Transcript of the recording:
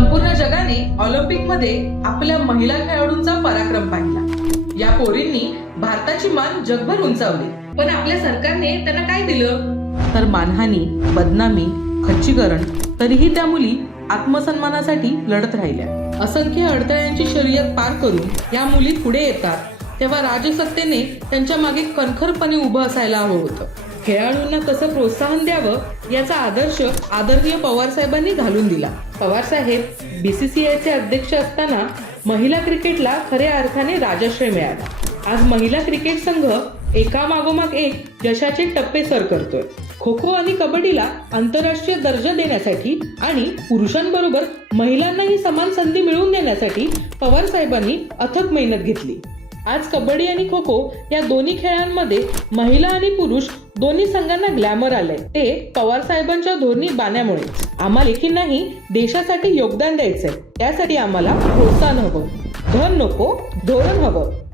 संपूर्ण जगाने मध्ये आपल्या महिला खेळाडूंचा पराक्रम पाहिला. या पोरींनी भारताची मान जगभर उंचावली. पण आपल्या सरकारने त्यांना काय दिलं? तर मानहानी बदनामी खच्चीकरण तरीही त्या मुली आत्मसन्मानासाठी लढत राहिल्या. असंख्य अडथळ्यांची शर्यत पार करून या मुली पुढे येतात तेव्हा राजसत्तेने त्यांच्या मागे कणखरपणे उभं असायला हवं होतं. खेळाडूंना कसं प्रोत्साहन द्यावं याचा आदर्श आदरणीय पवार साहेबांनी घालून दिला. पवार साहेब आयचे अध्यक्ष असताना महिला क्रिकेटला खऱ्या अर्थाने राजाश्रय मिळाला. आज महिला क्रिकेट संघ एकामागोमाग एक यशाचे टप्पे सर करतोय. खो खो आणि कबड्डीला आंतरराष्ट्रीय दर्जा देण्यासाठी आणि पुरुषांबरोबर महिलांनाही समान संधी मिळवून देण्यासाठी पवार साहेबांनी अथक मेहनत घेतली. आज कबड्डी आणि खो खो या दोन्ही खेळांमध्ये महिला आणि पुरुष दोन्ही संघांना ग्लॅमर आलंय. ते पवार साहेबांच्या धोरणी बाण्यामुळे. आम्हाला लेखींनाही देशासाठी योगदान द्यायचंय. त्यासाठी आम्हाला प्रोत्साहन हवं. धन नको धोरण हवं.